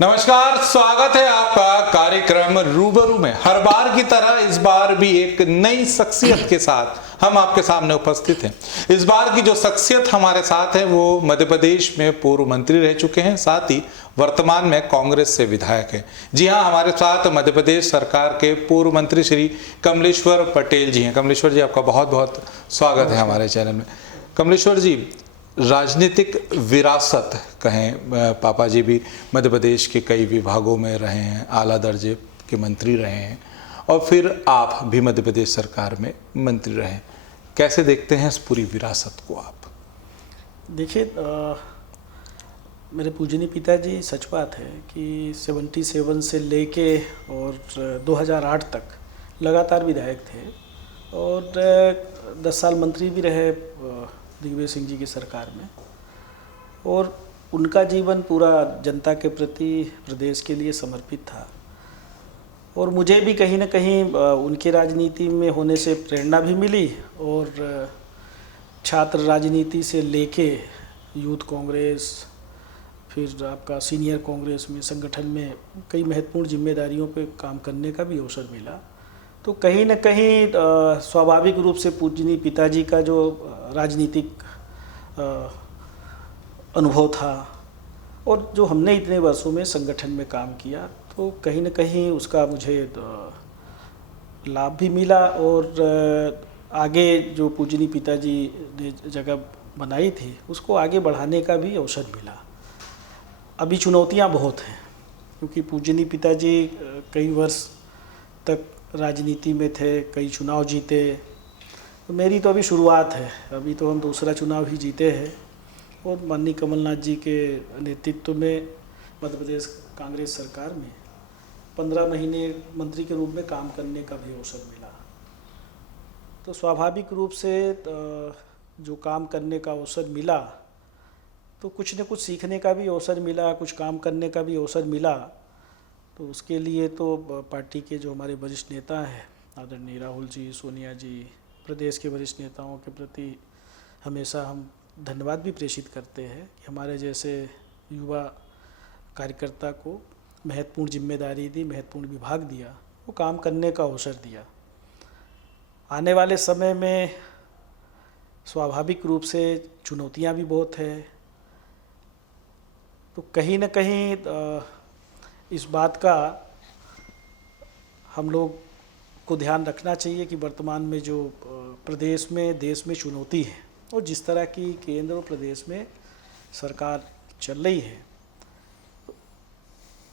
नमस्कार, स्वागत है आपका कार्यक्रम रूबरू में। हर बार की तरह इस बार भी एक नई शख्सियत के साथ हम आपके सामने उपस्थित हैं। इस बार की जो शख्सियत हमारे साथ है वो मध्य प्रदेश में पूर्व मंत्री रह चुके हैं, साथ ही वर्तमान में कांग्रेस से विधायक है। जी हाँ, हमारे साथ मध्य प्रदेश सरकार के पूर्व मंत्री श्री कमलेश्वर पटेल जी हैं। कमलेश्वर जी, आपका बहुत बहुत स्वागत है हमारे चैनल में। कमलेश्वर जी, राजनीतिक विरासत कहें, पापा जी भी मध्य प्रदेश के कई विभागों में रहे हैं, आला दर्जे के मंत्री रहे हैं, और फिर आप भी मध्य प्रदेश सरकार में मंत्री रहे हैं। कैसे देखते हैं इस पूरी विरासत को आप? देखिए, मेरे पूजनीय पिताजी, सच बात है कि 77 से लेके और 2008 तक लगातार विधायक थे और 10 साल मंत्री भी रहे दिग्विजय सिंह जी की सरकार में। और उनका जीवन पूरा जनता के प्रति, प्रदेश के लिए समर्पित था। और मुझे भी कहीं ना कहीं उनके राजनीति में होने से प्रेरणा भी मिली। और छात्र राजनीति से लेके यूथ कांग्रेस, फिर आपका सीनियर कांग्रेस में, संगठन में कई महत्वपूर्ण जिम्मेदारियों पे काम करने का भी अवसर मिला। तो कहीं न कहीं स्वाभाविक रूप से पूजनीय पिताजी का जो राजनीतिक अनुभव था और जो हमने इतने वर्षों में संगठन में काम किया, तो कहीं न कहीं उसका मुझे लाभ भी मिला। और आगे जो पूजनीय पिताजी ने जगह बनाई थी उसको आगे बढ़ाने का भी अवसर मिला। अभी चुनौतियां बहुत हैं क्योंकि पूजनीय पिताजी कई वर्ष तक राजनीति में थे, कई चुनाव जीते। तो मेरी तो अभी शुरुआत है, अभी तो हम दूसरा चुनाव ही जीते हैं। और माननीय कमलनाथ जी के नेतृत्व में मध्य प्रदेश कांग्रेस सरकार में 15 महीने मंत्री के रूप में काम करने का भी अवसर मिला। तो स्वाभाविक रूप से जो काम करने का अवसर मिला तो कुछ न कुछ सीखने का भी अवसर मिला, कुछ काम करने का भी अवसर मिला। तो उसके लिए तो पार्टी के जो हमारे वरिष्ठ नेता हैं, आदरणीय राहुल जी, सोनिया जी, प्रदेश के वरिष्ठ नेताओं के प्रति हमेशा हम धन्यवाद भी प्रेषित करते हैं कि हमारे जैसे युवा कार्यकर्ता को महत्वपूर्ण जिम्मेदारी दी, महत्वपूर्ण विभाग दिया, वो काम करने का अवसर दिया। आने वाले समय में स्वाभाविक रूप से चुनौतियां भी बहुत है। तो कहीं न कहीं इस बात का हम लोग को ध्यान रखना चाहिए कि वर्तमान में जो प्रदेश में, देश में चुनौती है और जिस तरह की केंद्र और प्रदेश में सरकार चल रही है,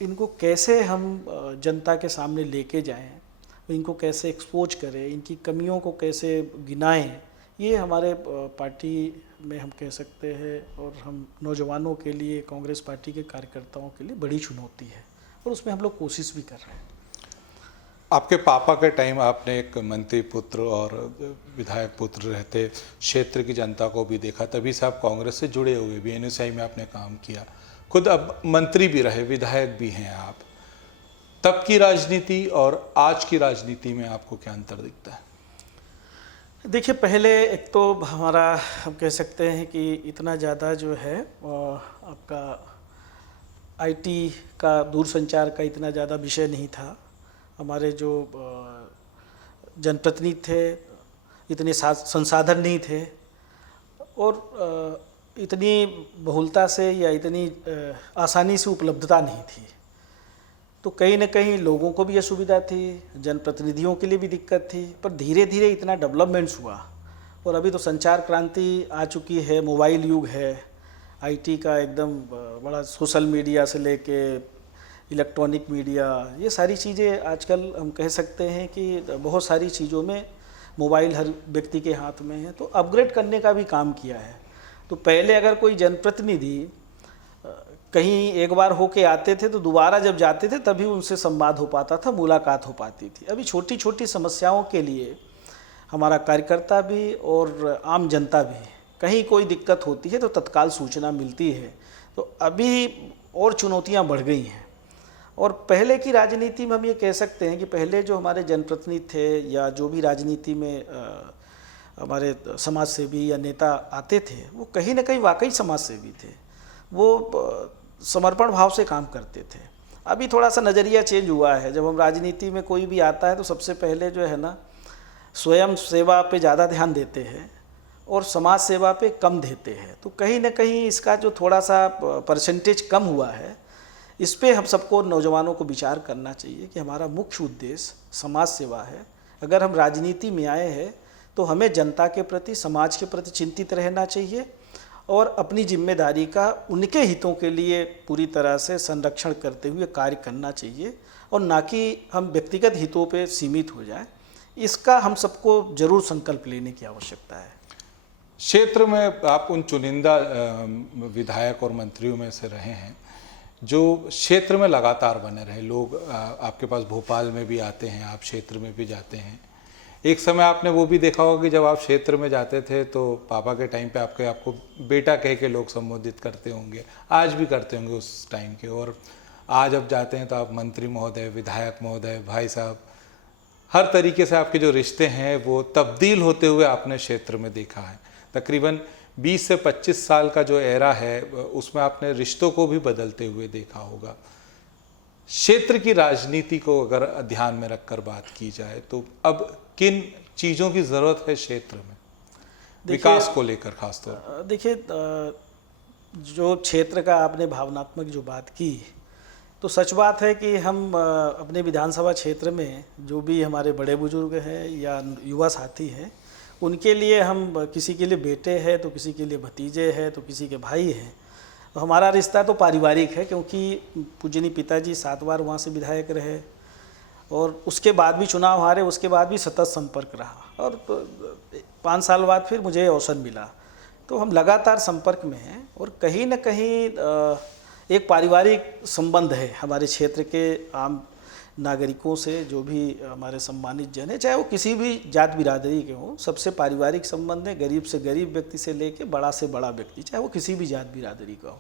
इनको कैसे हम जनता के सामने लेके जाएं, इनको कैसे एक्सपोज करें, इनकी कमियों को कैसे गिनाएं, ये हमारे पार्टी में हम कह सकते हैं और हम नौजवानों के लिए, कांग्रेस पार्टी के कार्यकर्ताओं के लिए बड़ी चुनौती है और उसमें हम लोग कोशिश भी कर रहे हैं। आपके पापा के टाइम आपने एक मंत्री पुत्र और विधायक पुत्र रहते क्षेत्र की जनता को भी देखा, तभी से आप कांग्रेस से जुड़े हुए भी, एनएसआई में आपने काम किया, खुद अब मंत्री भी रहे, विधायक भी हैं आप। तब की राजनीति और आज की राजनीति में आपको क्या अंतर दिखता है? देखिए, पहले एक तो हमारा, हम कह सकते हैं कि इतना ज़्यादा जो है आपका आईटी का, दूरसंचार का इतना ज़्यादा विषय नहीं था। हमारे जो जनप्रतिनिधि थे, इतने संसाधन नहीं थे और इतनी बहुलता से या इतनी आसानी से उपलब्धता नहीं थी। तो कहीं न कहीं लोगों को भी असुविधा थी, जनप्रतिनिधियों के लिए भी दिक्कत थी। पर धीरे धीरे इतना डेवलपमेंट्स हुआ और अभी तो संचार क्रांति आ चुकी है, मोबाइल युग है, आईटी का एकदम बड़ा, सोशल मीडिया से लेके इलेक्ट्रॉनिक मीडिया, ये सारी चीज़ें आजकल हम कह सकते हैं कि बहुत सारी चीज़ों में मोबाइल हर व्यक्ति के हाथ में है। तो अपग्रेड करने का भी काम किया है। तो पहले अगर कोई जनप्रतिनिधि कहीं एक बार होके आते थे तो दोबारा जब जाते थे तभी उनसे संवाद हो पाता था, मुलाकात हो पाती थी। अभी छोटी छोटी समस्याओं के लिए हमारा कार्यकर्ता भी और आम जनता भी, कहीं कोई दिक्कत होती है तो तत्काल सूचना मिलती है। तो अभी और चुनौतियां बढ़ गई हैं। और पहले की राजनीति में हम ये कह सकते हैं कि पहले जो हमारे जनप्रतिनिधि थे या जो भी राजनीति में हमारे समाज सेवी या नेता आते थे, वो कहीं ना कहीं वाकई समाज सेवी थे। वो समर्पण भाव से काम करते थे। अभी थोड़ा सा नज़रिया चेंज हुआ है। जब हम राजनीति में कोई भी आता है तो सबसे पहले जो है ना, स्वयं सेवा पे ज़्यादा ध्यान देते हैं और समाज सेवा पे कम देते हैं। तो कहीं ना कहीं इसका जो थोड़ा सा परसेंटेज कम हुआ है, इस पे हम सबको, नौजवानों को विचार करना चाहिए कि हमारा मुख्य उद्देश्य समाज सेवा है। अगर हम राजनीति में आए हैं तो हमें जनता के प्रति, समाज के प्रति चिंतित रहना चाहिए और अपनी जिम्मेदारी का उनके हितों के लिए पूरी तरह से संरक्षण करते हुए कार्य करना चाहिए, और ना कि हम व्यक्तिगत हितों पे सीमित हो जाएं। इसका हम सबको जरूर संकल्प लेने की आवश्यकता है। क्षेत्र में आप उन चुनिंदा विधायक और मंत्रियों में से रहे हैं जो क्षेत्र में लगातार बने रहे। लोग आपके पास भोपाल में भी आते हैं, आप क्षेत्र में भी जाते हैं। एक समय आपने वो भी देखा होगा कि जब आप क्षेत्र में जाते थे तो पापा के टाइम पे आपको बेटा कह के लोग संबोधित करते होंगे, आज भी करते होंगे उस टाइम के। और आज अब जाते हैं तो आप मंत्री महोदय, विधायक महोदय, भाई साहब, हर तरीके से आपके जो रिश्ते हैं वो तब्दील होते हुए आपने क्षेत्र में देखा है। तकरीबन 20 से 25 साल का जो एरा है उसमें आपने रिश्तों को भी बदलते हुए देखा होगा। क्षेत्र की राजनीति को अगर ध्यान में रखकर बात की जाए तो अब किन चीज़ों की ज़रूरत है क्षेत्र में विकास को लेकर खासतौर पर? देखिए, जो क्षेत्र का आपने भावनात्मक जो बात की, तो सच बात है कि हम अपने विधानसभा क्षेत्र में जो भी हमारे बड़े बुजुर्ग हैं या युवा साथी हैं, उनके लिए हम, किसी के लिए बेटे हैं तो किसी के लिए भतीजे हैं तो किसी के भाई हैं। तो हमारा रिश्ता तो पारिवारिक है, क्योंकि पूजनीय पिताजी 7 बार वहाँ से विधायक रहे और उसके बाद भी चुनाव हारे, उसके बाद भी सतत संपर्क रहा और 5 साल बाद फिर मुझे अवसर मिला। तो हम लगातार संपर्क में हैं और कहीं न कहीं एक पारिवारिक संबंध है हमारे क्षेत्र के आम नागरिकों से। जो भी हमारे सम्मानित जन है, चाहे वो किसी भी जात बिरादरी के हों, सबसे पारिवारिक संबंध है। गरीब से गरीब व्यक्ति से लेके बड़ा से बड़ा व्यक्ति, चाहे वो किसी भी जात बिरादरी का हो।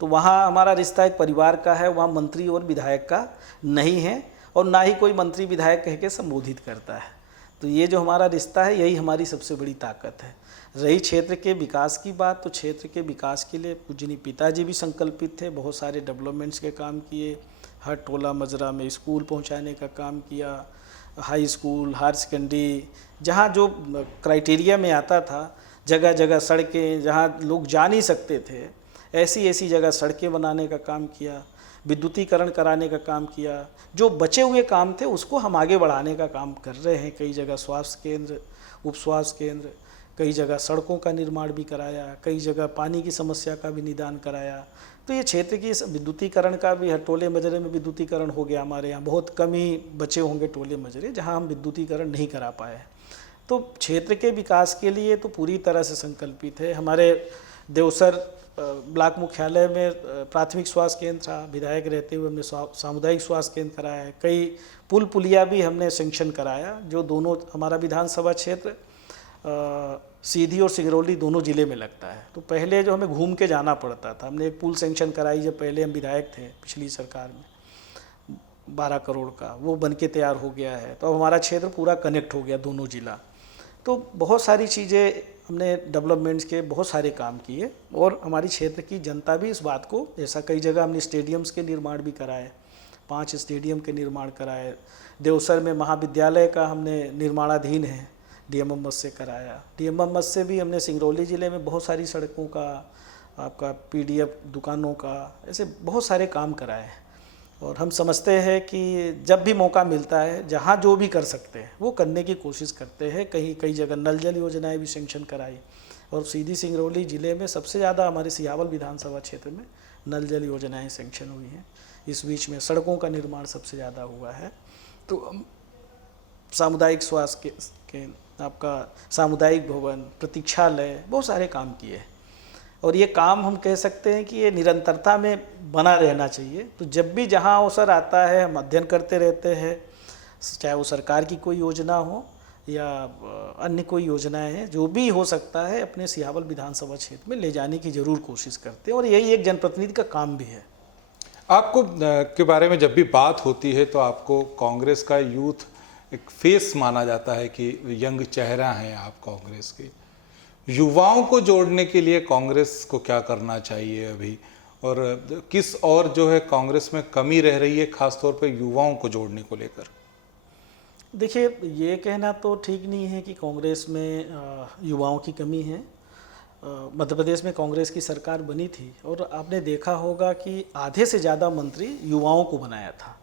तो वहाँ हमारा रिश्ता एक परिवार का है, वहाँ मंत्री और विधायक का नहीं है और ना ही कोई मंत्री विधायक कह के संबोधित करता है। तो ये जो हमारा रिश्ता है, यही हमारी सबसे बड़ी ताकत है। रही क्षेत्र के विकास की बात, तो क्षेत्र के विकास के लिए पूजनीय पिताजी भी संकल्पित थे। बहुत सारे डेवलपमेंट्स के काम किए, हर टोला मजरा में स्कूल पहुंचाने का काम किया, हाई स्कूल, हायर सेकेंडरी, जहां जो क्राइटेरिया में आता था, जगह जगह सड़कें, जहां लोग जा नहीं सकते थे, ऐसी ऐसी जगह सड़कें बनाने का काम किया, विद्युतीकरण कराने का काम किया। जो बचे हुए काम थे उसको हम आगे बढ़ाने का काम कर रहे हैं। कई जगह स्वास्थ्य केंद्र, उप स्वास्थ्य केंद्र, कई जगह सड़कों का निर्माण भी कराया, कई जगह पानी की समस्या का भी निदान कराया। तो ये क्षेत्र की विद्युतीकरण का भी, हर टोले मजरे में विद्युतीकरण हो गया हमारे यहाँ। बहुत कम ही बचे होंगे टोले मजरे जहाँ हम विद्युतीकरण नहीं करा पाए। तो क्षेत्र के विकास के लिए तो पूरी तरह से संकल्पित है। हमारे देवसर ब्लॉक मुख्यालय में प्राथमिक स्वास्थ्य केंद्र था, विधायक रहते हुए हमने सामुदायिक स्वास्थ्य केंद्र कराया है। कई पुल पुलिया भी हमने सेंक्शन कराया, जो दोनों, हमारा विधानसभा क्षेत्र सीधी और सिंगरौली दोनों ज़िले में लगता है। तो पहले जो हमें घूम के जाना पड़ता था, हमने एक पुल सेंक्शन कराई जब पहले हम विधायक थे पिछली सरकार में, 12 करोड़ का, वो बन के तैयार हो गया है। तो अब हमारा क्षेत्र पूरा कनेक्ट हो गया, दोनों ज़िला। तो बहुत सारी चीज़ें हमने, डेवलपमेंट्स के बहुत सारे काम किए और हमारी क्षेत्र की जनता भी इस बात को, जैसा कई जगह हमने स्टेडियम्स के निर्माण भी कराए, 5 स्टेडियम के निर्माण कराए। देवसर में महाविद्यालय का हमने निर्माणाधीन है, डीएमएमएस से कराया। डीएमएमएस से भी हमने सिंगरौली ज़िले में बहुत सारी सड़कों का, आपका पीडीएफ दुकानों का, ऐसे बहुत सारे काम कराए हैं। और हम समझते हैं कि जब भी मौका मिलता है, जहाँ जो भी कर सकते हैं वो करने की कोशिश करते हैं। कई जगह नल जल योजनाएं भी सेंक्शन कराई और सीधी सिंगरौली ज़िले में सबसे ज़्यादा हमारे सियावल विधानसभा क्षेत्र में नल जल योजनाएं सेंक्शन हुई हैं। इस बीच में सड़कों का निर्माण सबसे ज़्यादा हुआ है। तो हम सामुदायिक स्वास्थ्य के आपका सामुदायिक भवन, प्रतीक्षालय, बहुत सारे काम किए हैं और ये काम हम कह सकते हैं कि ये निरंतरता में बना रहना चाहिए। तो जब भी जहाँ अवसर आता है हम अध्ययन करते रहते हैं, चाहे वो सरकार की कोई योजना हो या अन्य कोई योजनाएं हैं, जो भी हो सकता है अपने सियावल विधानसभा क्षेत्र में ले जाने की ज़रूर कोशिश करते हैं और यही एक जनप्रतिनिधि का काम भी है। आपको के बारे में जब भी बात होती है तो आपको कांग्रेस का यूथ एक फेस माना जाता है कि यंग चेहरा हैं आप कांग्रेस के। युवाओं को जोड़ने के लिए कांग्रेस को क्या करना चाहिए अभी, और किस और जो है कांग्रेस में कमी रह रही है, खासतौर पे युवाओं को जोड़ने को लेकर? देखिए, ये कहना तो ठीक नहीं है कि कांग्रेस में युवाओं की कमी है। मध्य प्रदेश में कांग्रेस की सरकार बनी थी और आपने देखा होगा कि आधे से ज़्यादा मंत्री युवाओं को बनाया था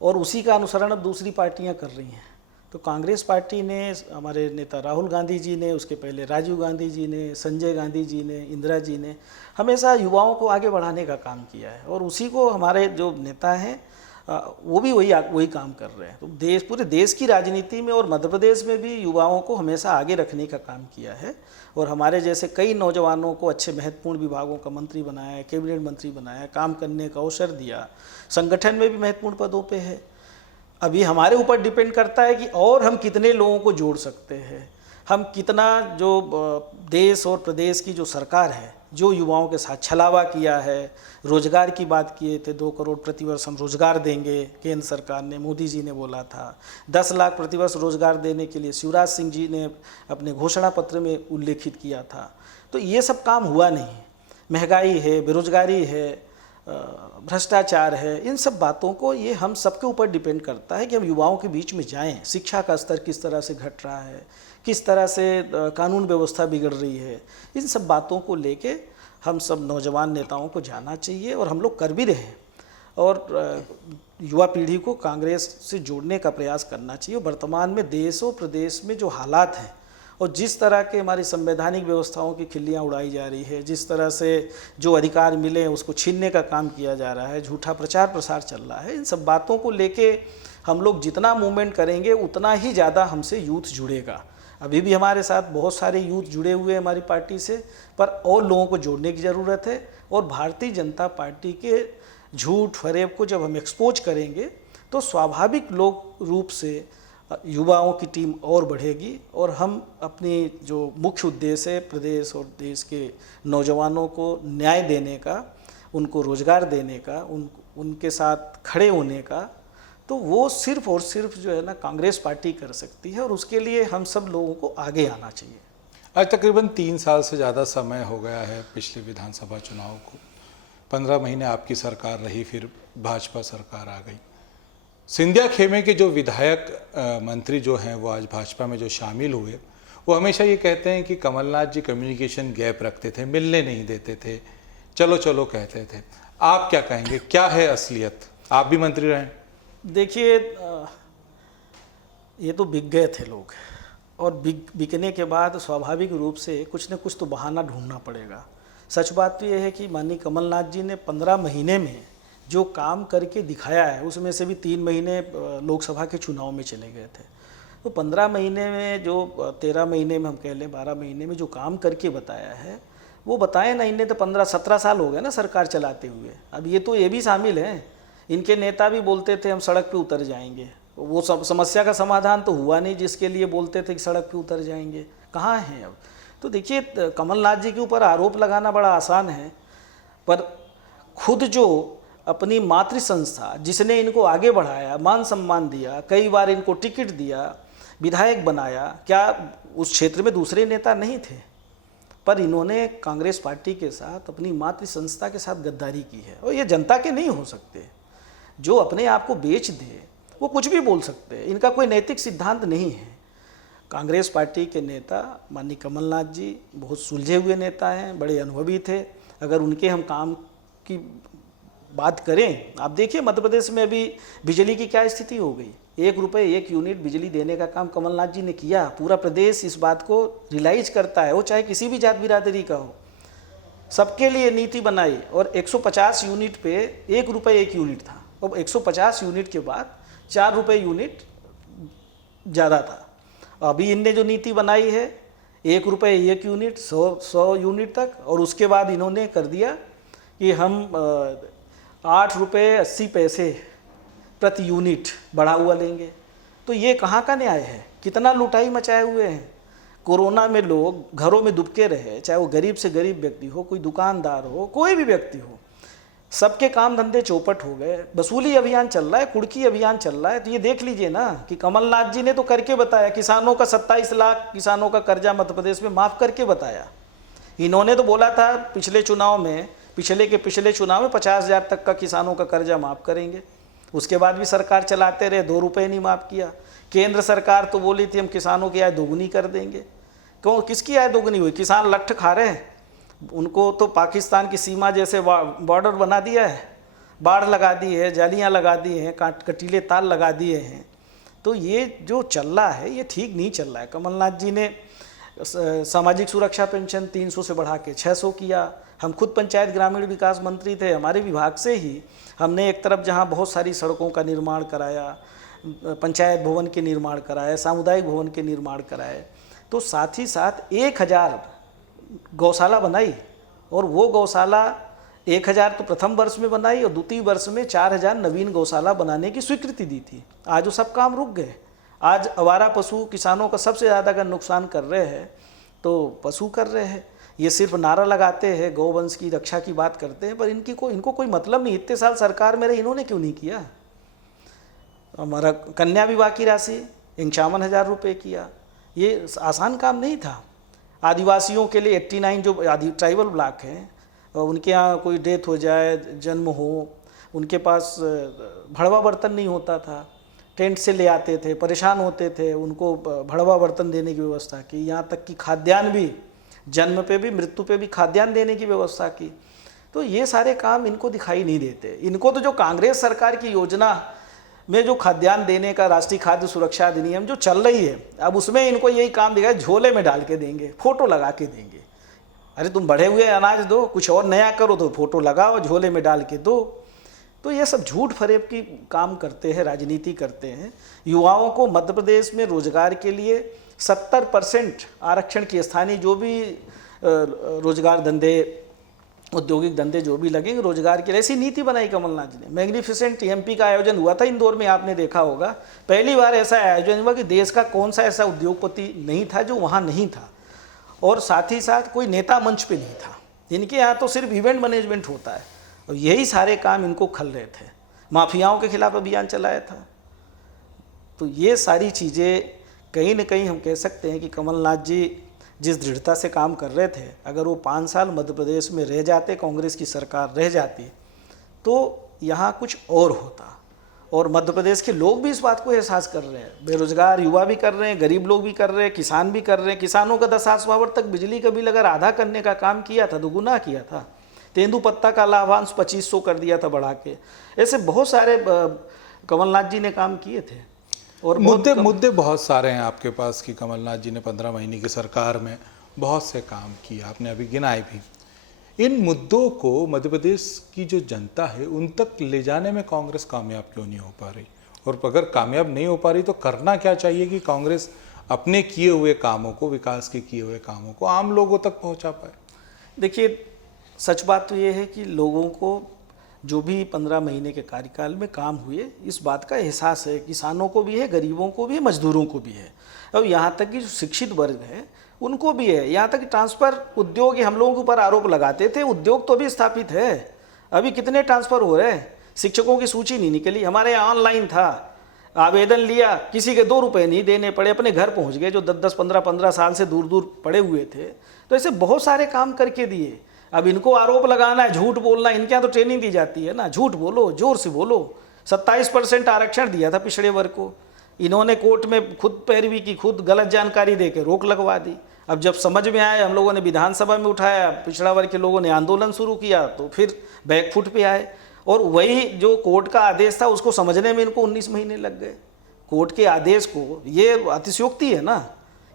और उसी का अनुसरण अब दूसरी पार्टियां कर रही हैं। तो कांग्रेस पार्टी ने, हमारे नेता राहुल गांधी जी ने, उसके पहले राजीव गांधी जी ने, संजय गांधी जी ने, इंदिरा जी ने हमेशा युवाओं को आगे बढ़ाने का काम किया है और उसी को हमारे जो नेता हैं वो भी वही काम कर रहे हैं। तो पूरे देश की राजनीति में और मध्य प्रदेश में भी युवाओं को हमेशा आगे रखने का काम किया है और हमारे जैसे कई नौजवानों को अच्छे महत्वपूर्ण विभागों का मंत्री बनाया, कैबिनेट मंत्री बनाया, काम करने का अवसर दिया, संगठन में भी महत्वपूर्ण पदों पे है। अभी हमारे ऊपर डिपेंड करता है कि और हम कितने लोगों को जोड़ सकते हैं, हम कितना जो देश और प्रदेश की जो सरकार है जो युवाओं के साथ छलावा किया है, रोजगार की बात किए थे, 2 करोड़ प्रतिवर्ष हम रोजगार देंगे, केंद्र सरकार ने, मोदी जी ने बोला था। 10 लाख प्रतिवर्ष रोजगार देने के लिए शिवराज सिंह जी ने अपने घोषणा पत्र में उल्लेखित किया था। तो ये सब काम हुआ नहीं। महंगाई है, बेरोजगारी है, भ्रष्टाचार है, इन सब बातों को ये हम सबके ऊपर डिपेंड करता है कि हम युवाओं के बीच में जाएं। शिक्षा का स्तर किस तरह से घट रहा है, किस तरह से कानून व्यवस्था बिगड़ रही है, इन सब बातों को लेके हम सब नौजवान नेताओं को जाना चाहिए और हम लोग कर भी रहे हैं और युवा पीढ़ी को कांग्रेस से जोड़ने का प्रयास करना चाहिए। वर्तमान में देश और प्रदेश में जो हालात हैं और जिस तरह के हमारी संवैधानिक व्यवस्थाओं की खिल्लियाँ उड़ाई जा रही है, जिस तरह से जो अधिकार मिले हैं उसको छीनने का काम किया जा रहा है, झूठा प्रचार प्रसार चल रहा है, इन सब बातों को लेके हम लोग जितना मूवमेंट करेंगे उतना ही ज़्यादा हमसे यूथ जुड़ेगा। अभी भी हमारे साथ बहुत सारे यूथ जुड़े हुए हैं हमारी पार्टी से, पर और लोगों को जोड़ने की ज़रूरत है और भारतीय जनता पार्टी के झूठ फरेब को जब हम एक्सपोज करेंगे तो स्वाभाविक रूप से युवाओं की टीम और बढ़ेगी और हम अपनी जो मुख्य उद्देश्य है प्रदेश और देश के नौजवानों को न्याय देने का, उनको रोजगार देने का, उनके साथ खड़े होने का, तो वो सिर्फ और सिर्फ जो है ना कांग्रेस पार्टी कर सकती है और उसके लिए हम सब लोगों को आगे आना चाहिए। आज तकरीबन 3 साल से ज़्यादा समय हो गया है पिछले विधानसभा चुनाव को। 15 महीने आपकी सरकार रही, फिर भाजपा सरकार आ गई। सिंधिया खेमे के जो विधायक मंत्री जो हैं वो आज भाजपा में जो शामिल हुए, वो हमेशा ये कहते हैं कि कमलनाथ जी कम्युनिकेशन गैप रखते थे, मिलने नहीं देते थे, चलो चलो कहते थे। आप क्या कहेंगे, क्या है असलियत? आप भी मंत्री रहे। देखिए, ये तो बिक गए थे लोग और बिकने के बाद स्वाभाविक रूप से कुछ न कुछ तो बहाना ढूंढना पड़ेगा। सच बात तो ये है कि माननीय कमलनाथ जी ने 15 महीने में जो काम करके दिखाया है, उसमें से भी 3 महीने लोकसभा के चुनाव में चले गए थे। तो 15 महीने में जो 13 महीने में हम कह लें 12 महीने में जो काम करके बताया है, वो बताए ना, इन्हें तो 15-17 साल हो गए ना सरकार चलाते हुए। अब ये भी शामिल हैं, इनके नेता भी बोलते थे हम सड़क पे उतर जाएंगे, वो सब समस्या का समाधान तो हुआ नहीं जिसके लिए बोलते थे कि सड़क पे उतर जाएंगे, कहाँ हैं अब? तो देखिए, कमलनाथ जी के ऊपर आरोप लगाना बड़ा आसान है, पर खुद जो अपनी मातृ संस्था जिसने इनको आगे बढ़ाया, मान सम्मान दिया, कई बार इनको टिकट दिया, विधायक बनाया, क्या उस क्षेत्र में दूसरे नेता नहीं थे? पर इन्होंने कांग्रेस पार्टी के साथ, अपनी मातृ संस्था के साथ गद्दारी की है और ये जनता के नहीं हो सकते। जो अपने आप को बेच दे वो कुछ भी बोल सकते हैं, इनका कोई नैतिक सिद्धांत नहीं है। कांग्रेस पार्टी के नेता माननीय कमलनाथ जी बहुत सुलझे हुए नेता हैं, बड़े अनुभवी थे। अगर उनके हम काम की बात करें, आप देखिए मध्य प्रदेश में अभी बिजली की क्या स्थिति हो गई। 1 रुपये 1 यूनिट बिजली देने का काम कमलनाथ जी ने किया। पूरा प्रदेश इस बात को रियलाइज करता है, वो चाहे किसी भी जात बिरादरी का हो, सबके लिए नीति बनाई और 150 यूनिट पे 1 रुपये 1 यूनिट था। अब 150 यूनिट के बाद 4 रुपये यूनिट ज़्यादा था। अभी इनने जो नीति बनाई है 1 रुपये 1 यूनिट 100 यूनिट तक, और उसके बाद इन्होंने कर दिया कि हम 8 रुपये 80 पैसे प्रति यूनिट बढ़ा हुआ लेंगे। तो ये कहाँ का न्याय है? कितना लुटाई मचाए हुए हैं। कोरोना में लोग घरों में दुबके रहे, चाहे वो गरीब से गरीब व्यक्ति हो, कोई दुकानदार हो, कोई भी व्यक्ति हो, सबके काम धंधे चौपट हो गए। वसूली अभियान चल रहा है, कुड़की अभियान चल रहा है। तो ये देख लीजिए ना कि कमलनाथ जी ने तो करके बताया, किसानों का 27 लाख किसानों का कर्जा मध्य प्रदेश में माफ़ करके बताया। इन्होंने तो बोला था पिछले चुनाव में पिछले के पिछले चुनाव में 50,000 तक का किसानों का कर्जा माफ़ करेंगे। उसके बाद भी सरकार चलाते रहे, 2 रुपये नहीं माफ़ किया। केंद्र सरकार तो बोली थी हम किसानों की आय दोगुनी कर देंगे। क्यों, किसकी आय दोगुनी हुई? किसान लठ खा रहे हैं, उनको तो पाकिस्तान की सीमा जैसे बॉर्डर बना दिया है, बाढ़ लगा दी है, जालियाँ लगा दी हैं, कटीले तार लगा दिए हैं। तो ये जो चल रहा है ये ठीक नहीं चल रहा है। कमलनाथ जी ने सामाजिक सुरक्षा पेंशन 300 से बढ़ा के 600 किया। हम खुद पंचायत ग्रामीण विकास मंत्री थे, हमारे विभाग से ही हमने एक तरफ जहाँ बहुत सारी सड़कों का निर्माण कराया, पंचायत भवन के निर्माण कराए, सामुदायिक भवन के निर्माण कराए, तो साथ ही साथ 1000 गौशाला बनाई। और वो गौशाला 1000 तो प्रथम वर्ष में बनाई और द्वितीय वर्ष में 4000 नवीन गौशाला बनाने की स्वीकृति दी थी। आज वो सब काम रुक गए। आज आवारा पशु किसानों का सबसे ज़्यादा अगर नुकसान कर रहे हैं तो पशु कर रहे हैं। ये सिर्फ नारा लगाते हैं, गौवंश की रक्षा की बात करते हैं, पर इनको कोई मतलब नहीं। इतने साल सरकार में रहे, इन्होंने क्यों नहीं किया? हमारा कन्या विवाह की राशि 51,000 रुपये किया। ये आसान काम नहीं था। आदिवासियों के लिए 89 जो ट्राइबल ब्लॉक हैं, उनके यहाँ कोई डेथ हो जाए, जन्म हो, उनके पास भड़वा बर्तन नहीं होता था, टेंट से ले आते थे, परेशान होते थे, उनको भड़वा बर्तन देने की व्यवस्था की। यहाँ तक कि खाद्यान्न भी, जन्म पे भी मृत्यु पे भी खाद्यान्न देने की व्यवस्था की। तो ये सारे काम इनको दिखाई नहीं देते। इनको तो जो कांग्रेस सरकार की योजना में जो खाद्यान्न देने का राष्ट्रीय खाद्य सुरक्षा अधिनियम जो चल रही है, अब उसमें इनको यही काम दिखाया, झोले में डाल के देंगे, फोटो लगा के देंगे। अरे तुम बढ़े हुए अनाज दो, कुछ और नया करो तो फोटो लगाओ, झोले में डाल के दो। तो ये सब झूठ फरेब की काम करते हैं, राजनीति करते हैं। युवाओं को मध्य प्रदेश में रोजगार के लिए 70% आरक्षण की, स्थानीय जो भी रोजगार धंधे, औद्योगिक धंधे जो भी लगेंगे रोजगार के लिए, ऐसी नीति बनाई कमलनाथ जी ने। मैग्निफिसेंट टीएमपी का आयोजन हुआ था इंदौर में, आपने देखा होगा। पहली बार ऐसा आयोजन हुआ कि देश का कौन सा ऐसा उद्योगपति नहीं था जो वहाँ नहीं था, और साथ ही साथ कोई नेता मंच पे नहीं था। इनके यहाँ तो सिर्फ इवेंट मैनेजमेंट होता है, और यही सारे काम इनको खल रहे थे। माफियाओं के खिलाफ अभियान चलाया था। तो ये सारी चीज़ें कहीं न कहीं हम कह सकते हैं कि कमलनाथ जी जिस दृढ़ता से काम कर रहे थे, अगर वो 5 साल मध्य प्रदेश में रह जाते, कांग्रेस की सरकार रह जाती, तो यहाँ कुछ और होता। और मध्य प्रदेश के लोग भी इस बात को एहसास कर रहे हैं। बेरोजगार युवा भी कर रहे हैं, गरीब लोग भी कर रहे हैं, किसान भी कर रहे हैं। किसानों का 10 पावर तक बिजली का बिल अगर आधा करने का काम किया था, दोगुना किया था। तेंदुपत्ता का लाभांश 2500 कर दिया था बढ़ा के। ऐसे बहुत सारे कमलनाथ जी ने काम किए थे। और मुद्दे बहुत सारे हैं आपके पास कि कमलनाथ जी ने 15 महीने की सरकार में बहुत से काम किए, आपने अभी गिनाए भी। इन मुद्दों को मध्य प्रदेश की जो जनता है उन तक ले जाने में कांग्रेस कामयाब क्यों नहीं हो पा रही? और अगर कामयाब नहीं हो पा रही तो करना क्या चाहिए कि कांग्रेस अपने किए हुए कामों को, विकास के किए हुए कामों को आम लोगों तक पहुंचा पाए? देखिए, सच बात तो ये है कि लोगों को जो भी 15 महीने के कार्यकाल में काम हुए, इस बात का एहसास है। किसानों को भी है, गरीबों को भी है, मजदूरों को भी है, और यहाँ तक कि जो शिक्षित वर्ग है उनको भी है। यहाँ तक कि ट्रांसफ़र उद्योग, हम लोगों के ऊपर आरोप लगाते थे, उद्योग तो अभी स्थापित है। अभी कितने ट्रांसफ़र हो रहे हैं? शिक्षकों की सूची नहीं निकली, हमारे यहाँ ऑनलाइन था, आवेदन लिया, किसी के 2 रुपये नहीं देने पड़े, अपने घर पहुँच गए जो 10-10, 15-15 साल से दूर दूर पड़े हुए थे। तो ऐसे बहुत सारे काम करके दिए। अब इनको आरोप लगाना है, झूठ बोलना, इनके यहाँ तो ट्रेनिंग दी जाती है ना, झूठ बोलो, जोर से बोलो। 27% आरक्षण दिया था पिछड़े वर्ग को, इन्होंने कोर्ट में खुद पैरवी की, खुद गलत जानकारी देके रोक लगवा दी। अब जब समझ में आया, हम लोगों ने विधानसभा में उठाया, पिछड़ा वर्ग के लोगों ने आंदोलन शुरू किया, तो फिर बैकफुट पे आए। और वही जो कोर्ट का आदेश था उसको समझने में इनको 19 महीने लग गए। कोर्ट के आदेश को, ये अतिशयोक्ति है ना।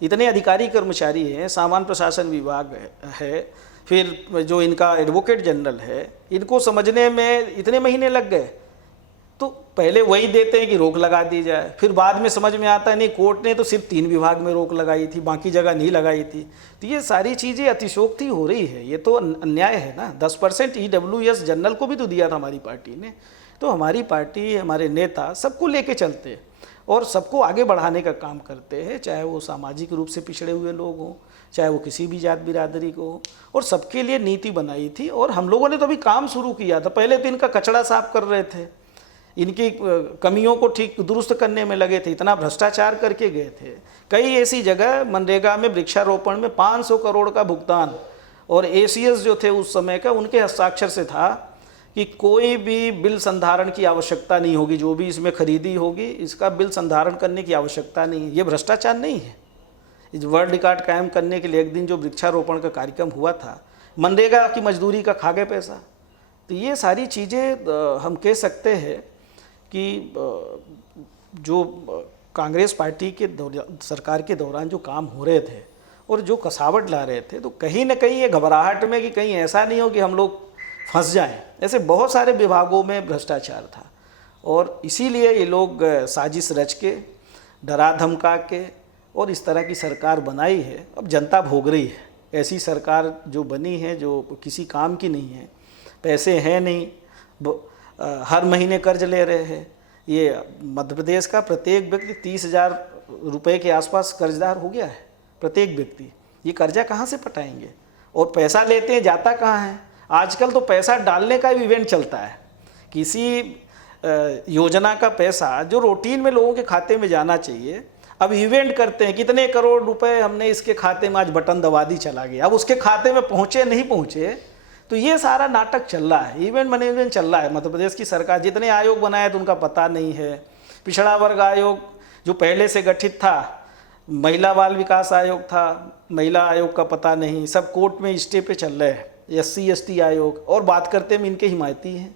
इतने अधिकारी कर्मचारी हैं, सामान्य प्रशासन विभाग है, फिर जो इनका एडवोकेट जनरल है, इनको समझने में इतने महीने लग गए। तो पहले वही देते हैं कि रोक लगा दी जाए, फिर बाद में समझ में आता है नहीं, कोर्ट ने तो सिर्फ 3 विभाग में रोक लगाई थी, बाकी जगह नहीं लगाई थी। तो ये सारी चीज़ें अतिशयोक्ति हो रही है, ये तो अन्याय है ना। 10% EWS जनरल को भी तो दिया था हमारी पार्टी ने। तो हमारी पार्टी, हमारे नेता सबको लेके चलते हैं और सबको आगे बढ़ाने का काम करते हैं, चाहे वो सामाजिक रूप से पिछड़े हुए लोग हों, चाहे वो किसी भी जात बिरादरी को हो, और सबके लिए नीति बनाई थी। और हम लोगों ने तो अभी काम शुरू किया था। पहले तो इनका कचरा साफ कर रहे थे, इनकी कमियों को ठीक दुरुस्त करने में लगे थे, इतना भ्रष्टाचार करके गए थे। कई ऐसी जगह मनरेगा में वृक्षारोपण में 500 करोड़ का भुगतान और एसीएस जो थे उस समय का, उनके हस्ताक्षर से था कि कोई भी बिल संधारण की आवश्यकता नहीं होगी, जो भी इसमें खरीदी होगी इसका बिल संधारण करने की आवश्यकता नहीं है। ये भ्रष्टाचार नहीं है। इस वर्ल्ड रिकॉर्ड कायम करने के लिए एक दिन जो वृक्षारोपण का कार्यक्रम हुआ था, मनरेगा की मजदूरी का खा गए पैसा। तो ये सारी चीज़ें हम कह सकते हैं कि जो कांग्रेस पार्टी के सरकार के दौरान जो काम हो रहे थे और जो कसावट ला रहे थे, तो कहीं ना कहीं ये घबराहट में कि कहीं ऐसा नहीं हो कि हम लोग फंस जाएं, ऐसे बहुत सारे विभागों में भ्रष्टाचार था। और इसीलिए ये लोग साजिश रच के, डरा धमका के और इस तरह की सरकार बनाई है। अब जनता भोग रही है। ऐसी सरकार जो बनी है जो किसी काम की नहीं है, पैसे हैं नहीं, हर महीने कर्ज ले रहे हैं। ये मध्य प्रदेश का प्रत्येक व्यक्ति 30,000 रुपये के आसपास कर्जदार हो गया है, प्रत्येक व्यक्ति। ये कर्जा कहाँ से पटाएंगे? और पैसा लेते हैं, जाता कहाँ है? आजकल तो पैसा डालने का भी इवेंट चलता है। किसी योजना का पैसा जो रूटीन में लोगों के खाते में जाना चाहिए, अब इवेंट करते हैं कितने करोड़ रुपए हमने इसके खाते में आज बटन दबा दी, चला गया। अब उसके खाते में पहुँचे नहीं पहुँचे, तो ये सारा नाटक चल रहा है, इवेंट मैनेजमेंट चल रहा है। मध्य प्रदेश की सरकार जितने आयोग बनाए तो उनका पता नहीं है। पिछड़ा वर्ग आयोग जो पहले से गठित था, महिला बाल विकास आयोग था, महिला आयोग का पता नहीं, सब कोर्ट में स्टे पे चल रहे हैं। SC ST आयोग, और बात करते में इनके हिमायती हैं।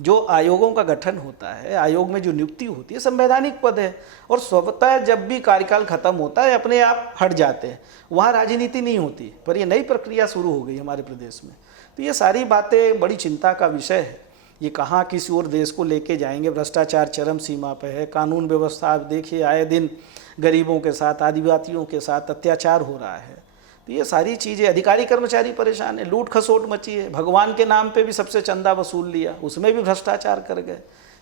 जो आयोगों का गठन होता है, आयोग में जो नियुक्ति होती है, संवैधानिक पद है और स्वतः जब भी कार्यकाल खत्म होता है अपने आप हट जाते हैं, वहाँ राजनीति नहीं होती। पर ये नई प्रक्रिया शुरू हो गई हमारे प्रदेश में। तो ये सारी बातें बड़ी चिंता का विषय है। ये कहाँ किस ओर देश को लेके जाएंगे? भ्रष्टाचार चरम सीमा पे है। कानून व्यवस्था आप देखिए, आए दिन गरीबों के साथ, आदिवासियों के साथ अत्याचार हो रहा है। तो ये सारी चीज़ें, अधिकारी कर्मचारी परेशान है, लूट खसोट मची है। भगवान के नाम पे भी सबसे चंदा वसूल लिया, उसमें भी भ्रष्टाचार कर गए।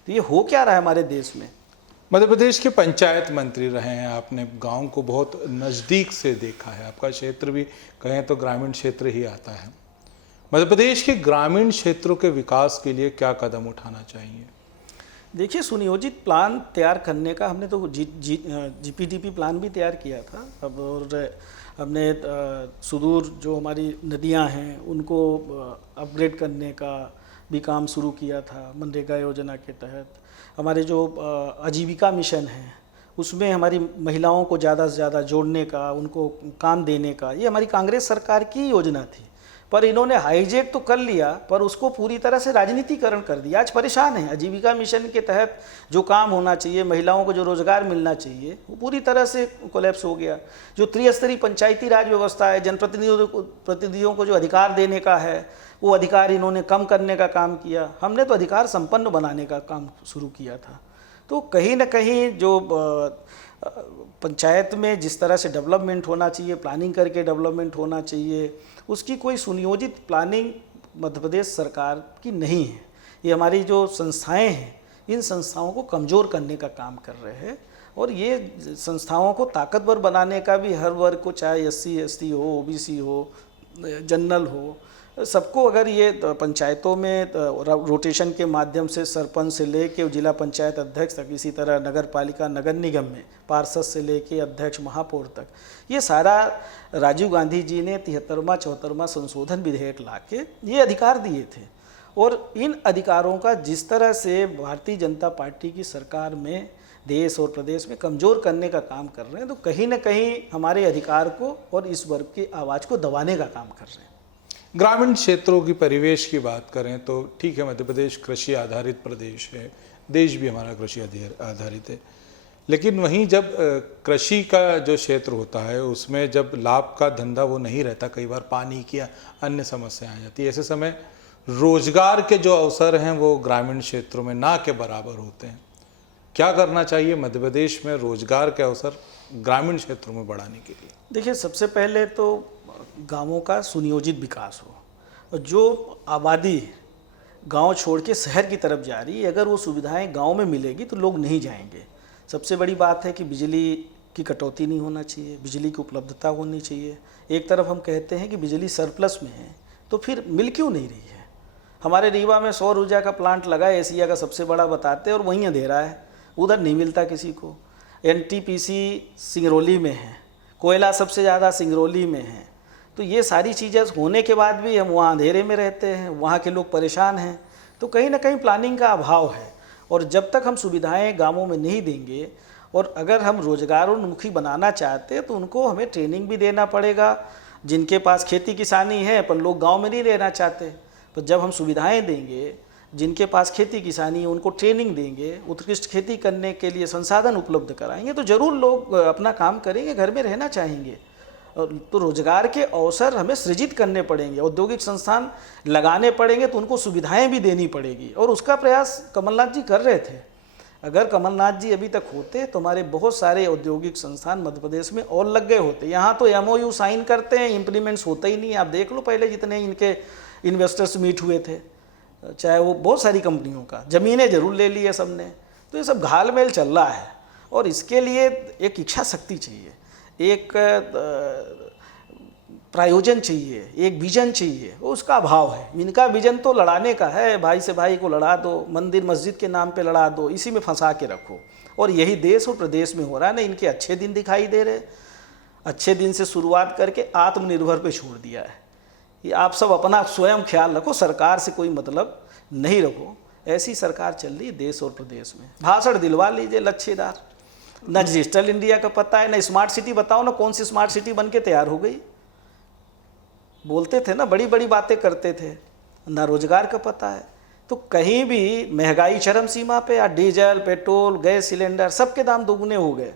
तो ये हो क्या रहा है हमारे देश में? मध्य प्रदेश के पंचायत मंत्री रहे हैं, आपने गांव को बहुत नज़दीक से देखा है। आपका क्षेत्र भी कहें तो ग्रामीण क्षेत्र ही आता है। मध्य प्रदेश के ग्रामीण क्षेत्रों के विकास के लिए क्या कदम उठाना चाहिए? देखिए, सुनियोजित प्लान तैयार करने का हमने तो GPDP प्लान भी तैयार किया था। अब और हमने सुदूर जो हमारी नदियां हैं उनको अपग्रेड करने का भी काम शुरू किया था मनरेगा योजना के तहत। हमारे जो आजीविका मिशन है उसमें हमारी महिलाओं को ज़्यादा से ज़्यादा जोड़ने का, उनको काम देने का, ये हमारी कांग्रेस सरकार की योजना थी। पर इन्होंने हाईजैक तो कर लिया, पर उसको पूरी तरह से राजनीतिकरण कर दिया। आज परेशान है। आजीविका मिशन के तहत जो काम होना चाहिए, महिलाओं को जो रोजगार मिलना चाहिए, वो पूरी तरह से कोलैप्स हो गया। जो त्रिस्तरीय पंचायती राज व्यवस्था है, जनप्रतिनिधियों को जो अधिकार देने का है, वो अधिकार इन्होंने कम करने का काम किया। हमने तो अधिकार संपन्न बनाने का काम शुरू किया था। तो कहीं ना कहीं जो पंचायत में जिस तरह से डेवलपमेंट होना चाहिए, प्लानिंग करके डेवलपमेंट होना चाहिए, उसकी कोई सुनियोजित प्लानिंग मध्य प्रदेश सरकार की नहीं है। ये हमारी जो संस्थाएं हैं, इन संस्थाओं को कमज़ोर करने का काम कर रहे हैं। और ये संस्थाओं को ताकतवर बनाने का भी हर वर्ग को, चाहे SC ST हो, OBC हो, जनरल हो, सबको अगर ये पंचायतों में रोटेशन के माध्यम से सरपंच से लेके जिला पंचायत अध्यक्ष तक, इसी तरह नगर पालिका नगर निगम में पार्षद से लेके अध्यक्ष महापौर तक, ये सारा राजीव गांधी जी ने 73वां 74वां संशोधन विधेयक लाके ये अधिकार दिए थे। और इन अधिकारों का जिस तरह से भारतीय जनता पार्टी की सरकार में देश और प्रदेश में कमज़ोर करने का काम कर रहे हैं, तो कहीं ना कहीं हमारे अधिकार को और इस वर्ग की आवाज़ को दबाने का काम कर रहे हैं। ग्रामीण क्षेत्रों की परिवेश की बात करें तो ठीक है, मध्य प्रदेश कृषि आधारित प्रदेश है, देश भी हमारा कृषि आधारित है। लेकिन वहीं जब कृषि का जो क्षेत्र होता है उसमें जब लाभ का धंधा वो नहीं रहता, कई बार पानी की अन्य समस्याएं आ जाती है। ऐसे समय रोजगार के जो अवसर हैं वो ग्रामीण क्षेत्रों में ना के बराबर होते हैं। क्या करना चाहिए मध्य प्रदेश में रोजगार के अवसर ग्रामीण क्षेत्रों में बढ़ाने के लिए? देखिए, सबसे पहले तो गांवों का सुनियोजित विकास हो। और जो आबादी गांव छोड़ के शहर की तरफ जा रही है, अगर वो सुविधाएं गांव में मिलेगी तो लोग नहीं जाएंगे। सबसे बड़ी बात है कि बिजली की कटौती नहीं होना चाहिए, बिजली की उपलब्धता होनी चाहिए। एक तरफ हम कहते हैं कि बिजली सरप्लस में है, तो फिर मिल क्यों नहीं रही है? हमारे रीवा में सौर ऊर्जा का प्लांट लगा है, एशिया का सबसे बड़ा बताते हैं, और वहीं अंधेरा है, उधर नहीं मिलता किसी को। NTPC सिंगरौली में है, कोयला सबसे ज़्यादा सिंगरौली में है, तो ये सारी चीज़ें होने के बाद भी हम वहाँ अंधेरे में रहते हैं, वहाँ के लोग परेशान हैं। तो कहीं ना कहीं प्लानिंग का अभाव है। और जब तक हम सुविधाएं गांवों में नहीं देंगे, और अगर हम रोजगारोन्मुखी बनाना चाहते हैं तो उनको हमें ट्रेनिंग भी देना पड़ेगा। जिनके पास खेती किसानी है पर लोग गांव में नहीं रहना चाहते, तो जब हम सुविधाएं देंगे, जिनके पास खेती किसानी है उनको ट्रेनिंग देंगे, उत्कृष्ट खेती करने के लिए संसाधन उपलब्ध कराएंगे, तो ज़रूर लोग अपना काम करेंगे, घर में रहना चाहेंगे। तो रोजगार के अवसर हमें सृजित करने पड़ेंगे, औद्योगिक संस्थान लगाने पड़ेंगे, तो उनको सुविधाएं भी देनी पड़ेगी। और उसका प्रयास कमलनाथ जी कर रहे थे। अगर कमलनाथ जी अभी तक होते तो हमारे बहुत सारे औद्योगिक संस्थान मध्य प्रदेश में और लग गए होते। यहाँ तो MOU साइन करते हैं, इम्प्लीमेंट्स होता ही नहीं। आप देख लो पहले जितने इनके इन्वेस्टर्स मीट हुए थे, चाहे वो बहुत सारी कंपनियों का, ज़मीनें जरूर ले ली है सबने। तो ये सब घालमेल चल रहा है, और इसके लिए एक इच्छा शक्ति चाहिए, एक प्रायोजन चाहिए, एक विजन चाहिए। वो उसका अभाव है। इनका विजन तो लड़ाने का है, भाई से भाई को लड़ा दो, मंदिर मस्जिद के नाम पे लड़ा दो, इसी में फंसा के रखो। और यही देश और प्रदेश में हो रहा है ना। इनके अच्छे दिन दिखाई दे रहे, अच्छे दिन से शुरुआत करके आत्मनिर्भर पे छोड़ दिया है। ये आप सब अपना स्वयं ख्याल रखो, सरकार से कोई मतलब नहीं रखो। ऐसी सरकार चल रही है देश और प्रदेश में। भाषण दिलवा लीजिए लच्छेदार, न डिजिटल इंडिया का पता है, न स्मार्ट सिटी। बताओ ना कौन सी स्मार्ट सिटी बन के तैयार हो गई। बोलते थे ना, बड़ी बड़ी बातें करते थे, ना रोजगार का पता है। तो कहीं भी महंगाई चरम सीमा पे, या डीजल, पेट्रोल, गैस सिलेंडर सबके दाम दोगुने हो गए।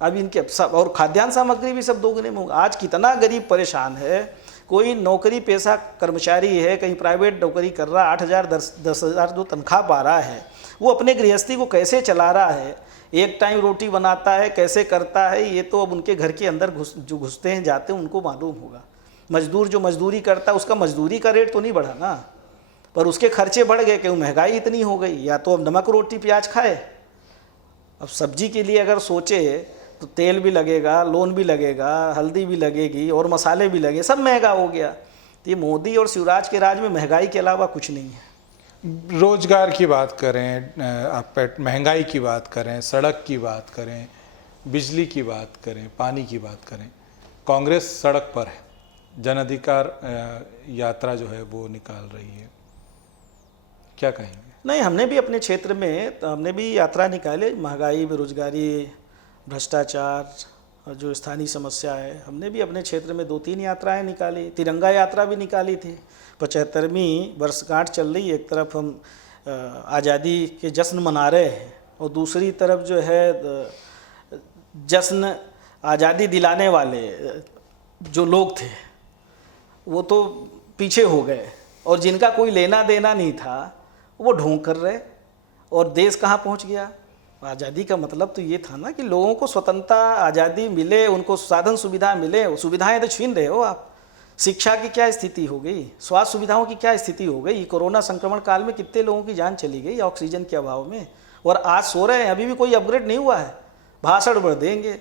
अब इनके सब, और खाद्यान्न सामग्री भी सब दोगुने में हो गए। आज कितना गरीब परेशान है। कोई नौकरी पेशा कर्मचारी है, कहीं प्राइवेट नौकरी कर रहा, 8,000 10,000 जो तनख्वाह पा रहा है, वो अपने गृहस्थी को कैसे चला रहा है, एक टाइम रोटी बनाता है, कैसे करता है, ये तो अब उनके घर के अंदर जो घुसते हैं जाते हैं उनको मालूम होगा। मजदूर जो मजदूरी करता है उसका मजदूरी का रेट तो नहीं बढ़ा ना, पर उसके खर्चे बढ़ गए क्यों? महंगाई इतनी हो गई। या तो अब नमक रोटी प्याज खाए, अब सब्जी के लिए अगर सोचे तो तेल भी लगेगा, लोन भी लगेगा, हल्दी भी लगेगी, और मसाले भी लगे, सब महंगा हो गया। तो ये मोदी और शिवराज के राज में महंगाई के अलावा कुछ नहीं है। रोजगार की बात करें, आप महंगाई की बात करें, सड़क की बात करें, बिजली की बात करें, पानी की बात करें, कांग्रेस सड़क पर है, जन अधिकार यात्रा जो है वो निकाल रही है, क्या कहेंगे? नहीं, हमने भी अपने क्षेत्र में हमने भी यात्रा निकाले। महंगाई, बेरोजगारी, भ्रष्टाचार और जो स्थानीय समस्या है, हमने भी अपने क्षेत्र में 2-3 यात्राएं निकाली। तिरंगा यात्रा भी निकाली थी। 75वीं वर्षगांठ चल रही है। एक तरफ हम आज़ादी के जश्न मना रहे हैं, और दूसरी तरफ जो है जश्न आज़ादी दिलाने वाले जो लोग थे वो तो पीछे हो गए, और जिनका कोई लेना देना नहीं था वो ढोंग कर रहे। और देश कहाँ पहुँच गया? आज़ादी का मतलब तो ये था ना कि लोगों को स्वतंत्रता, आज़ादी मिले, उनको साधन सुविधा मिले। सुविधाएं तो छीन रहे हो आप। शिक्षा की क्या स्थिति हो गई, स्वास्थ्य सुविधाओं की क्या स्थिति हो गई। कोरोना संक्रमण काल में कितने लोगों की जान चली गई ऑक्सीजन के अभाव में, और आज सो रहे हैं, अभी भी कोई अपग्रेड नहीं हुआ है। भाषण बढ़ देंगे।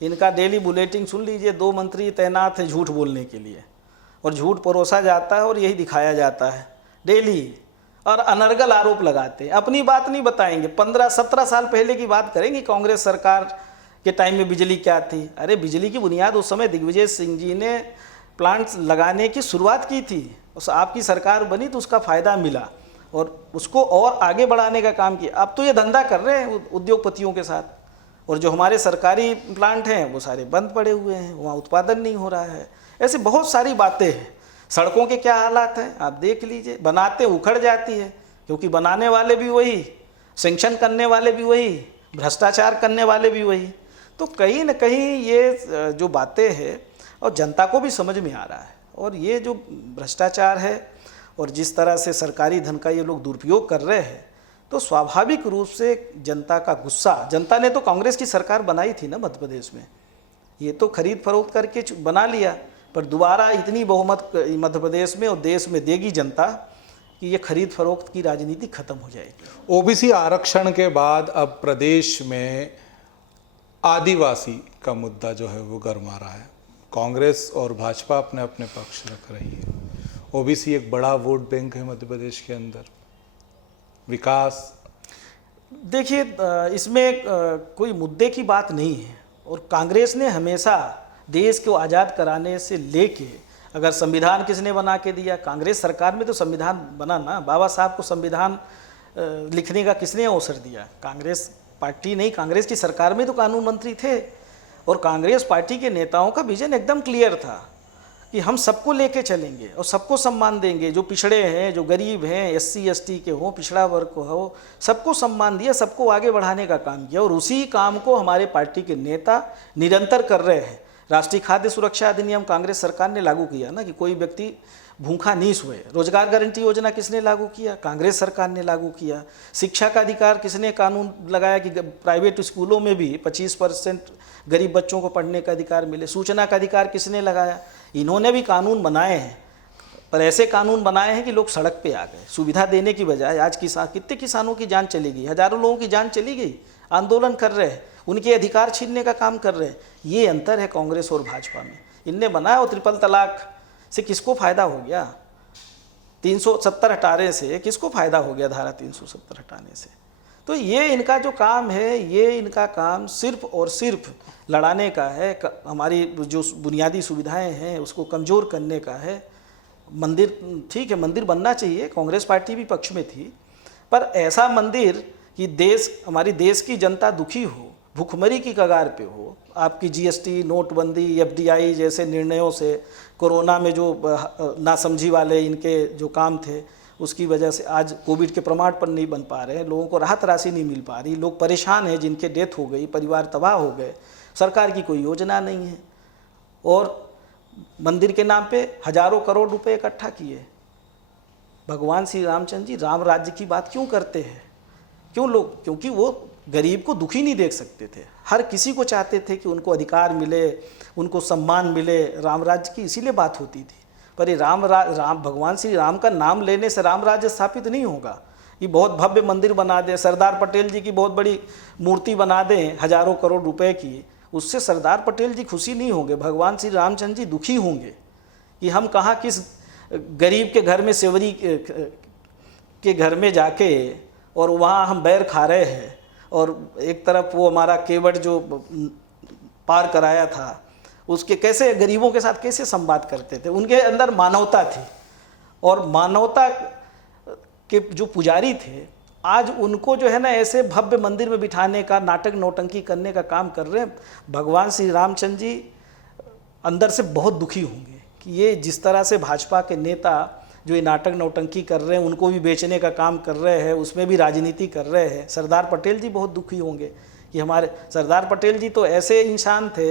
इनका डेली बुलेटिन सुन लीजिए, 2 मंत्री तैनात हैं झूठ बोलने के लिए, और झूठ परोसा जाता है और यही दिखाया जाता है डेली, और अनर्गल आरोप लगाते हैं। अपनी बात नहीं बताएंगे। 15-17 साल पहले की बात करेंगे, कांग्रेस सरकार के टाइम में बिजली क्या थी। अरे बिजली की बुनियाद उस समय दिग्विजय सिंह जी ने प्लांट्स लगाने की शुरुआत की थी। उस आपकी सरकार बनी तो उसका फ़ायदा मिला, और उसको और आगे बढ़ाने का काम किया। अब तो ये धंधा कर रहे हैं उद्योगपतियों के साथ, और जो हमारे सरकारी प्लांट हैं वो सारे बंद पड़े हुए हैं, वहाँ उत्पादन नहीं हो रहा है। ऐसे बहुत सारी बातें हैं। सड़कों के क्या हालात हैं आप देख लीजिए। बनाते उखड़ जाती है, क्योंकि बनाने वाले भी वही, सेंक्शन करने वाले भी वही, भ्रष्टाचार करने वाले भी वही। तो कहीं न कहीं ये जो बातें हैं और जनता को भी समझ में आ रहा है, और ये जो भ्रष्टाचार है और जिस तरह से सरकारी धन का ये लोग दुरुपयोग कर रहे हैं, तो स्वाभाविक रूप से जनता का गुस्सा। जनता ने तो कांग्रेस की सरकार बनाई थी ना मध्य प्रदेश में, ये तो खरीद फरोख्त करके बना लिया, पर दोबारा इतनी बहुमत मध्य प्रदेश में और देश में देगी जनता कि ये खरीद फरोख्त की राजनीति खत्म हो जाएगी। ओबीसी आरक्षण के बाद अब प्रदेश में आदिवासी का मुद्दा जो है वो गरमा रहा है। कांग्रेस और भाजपा अपने अपने पक्ष रख रही है। ओबीसी एक बड़ा वोट बैंक है मध्य प्रदेश के अंदर। विकास, देखिए इसमें कोई मुद्दे की बात नहीं है, और कांग्रेस ने हमेशा देश को आज़ाद कराने से लेके, अगर संविधान किसने बना के दिया? कांग्रेस सरकार में तो संविधान बना ना। बाबा साहब को संविधान लिखने का किसने अवसर दिया? कांग्रेस पार्टी नहीं, कांग्रेस की सरकार में तो कानून मंत्री थे। और कांग्रेस पार्टी के नेताओं का विजन एकदम क्लियर था कि हम सबको लेके चलेंगे और सबको सम्मान देंगे, जो पिछड़े हैं, जो गरीब हैं, SC ST के हों, पिछड़ा वर्ग को हो, सबको सम्मान दिया, सबको आगे बढ़ाने का काम किया। और उसी काम को हमारे पार्टी के नेता निरंतर कर रहे हैं। राष्ट्रीय खाद्य सुरक्षा अधिनियम कांग्रेस सरकार ने लागू किया ना, कि कोई व्यक्ति भूखा नहीं सोए। रोजगार गारंटी योजना किसने लागू किया? कांग्रेस सरकार ने लागू किया। शिक्षा का अधिकार किसने कानून लगाया कि प्राइवेट स्कूलों में भी 25% गरीब बच्चों को पढ़ने का अधिकार मिले? सूचना का अधिकार किसने लगाया? इन्होंने भी कानून बनाए हैं, पर ऐसे कानून बनाए हैं कि लोग सड़क पे आ गए। सुविधा देने की बजाय आज कितने किसानों की जान चली गई, हजारों लोगों की जान चली गई, आंदोलन कर रहे हैं, उनके अधिकार छीनने का काम कर रहे हैं। ये अंतर है कांग्रेस और भाजपा में। इनने बनाया, और ट्रिपल तलाक से किसको फ़ायदा हो गया? 370 हटाने से किसको फ़ायदा हो गया? धारा 370 हटाने से। तो ये इनका जो काम है, ये इनका काम सिर्फ और सिर्फ लड़ाने का है, हमारी जो बुनियादी सुविधाएं हैं उसको कमज़ोर करने का है। मंदिर, ठीक है, मंदिर बनना चाहिए, कांग्रेस पार्टी भी पक्ष में थी, पर ऐसा मंदिर कि हमारी देश की जनता दुखी हो, भुखमरी की कगार पे हो। आपकी GST, नोटबंदी, FDI जैसे निर्णयों से, कोरोना में जो नासमझी वाले इनके जो काम थे, उसकी वजह से आज कोविड के प्रमाण पत्र नहीं बन पा रहे हैं, लोगों को राहत राशि नहीं मिल पा रही, लोग परेशान हैं, जिनके डेथ हो गई, परिवार तबाह हो गए, सरकार की कोई योजना नहीं है। और मंदिर के नाम पे हजारों करोड़ रुपए इकट्ठा किए। भगवान श्री रामचंद्र जी राम राज्य की बात क्यों करते हैं? क्यों लोग? क्योंकि वो गरीब को दुखी नहीं देख सकते थे, हर किसी को चाहते थे कि उनको अधिकार मिले, उनको सम्मान मिले, राम राज्य की इसीलिए बात होती थी। पर ये राम भगवान श्री राम का नाम लेने से राम राज्य स्थापित नहीं होगा। ये बहुत भव्य मंदिर बना दें, सरदार पटेल जी की बहुत बड़ी मूर्ति बना दें हजारों करोड़ रुपए की, उससे सरदार पटेल जी खुशी नहीं होंगे, भगवान श्री रामचंद्र जी दुखी होंगे कि हम कहाँ किस गरीब के घर में, सेवरी के घर में जाके और वहाँ हम बैर खा रहे हैं, और एक तरफ वो हमारा केवट जो पार कराया था, उसके कैसे गरीबों के साथ कैसे संवाद करते थे। उनके अंदर मानवता थी, और मानवता के जो पुजारी थे आज उनको जो है ना ऐसे भव्य मंदिर में बिठाने का, नाटक नौटंकी करने का काम कर रहे हैं। भगवान श्री रामचंद्र जी अंदर से बहुत दुखी होंगे कि ये जिस तरह से भाजपा के नेता जो ये नाटक नौटंकी कर रहे हैं, उनको भी बेचने का काम कर रहे हैं, उसमें भी राजनीति कर रहे हैं। सरदार पटेल जी बहुत दुखी होंगे कि हमारे सरदार पटेल जी तो ऐसे इंसान थे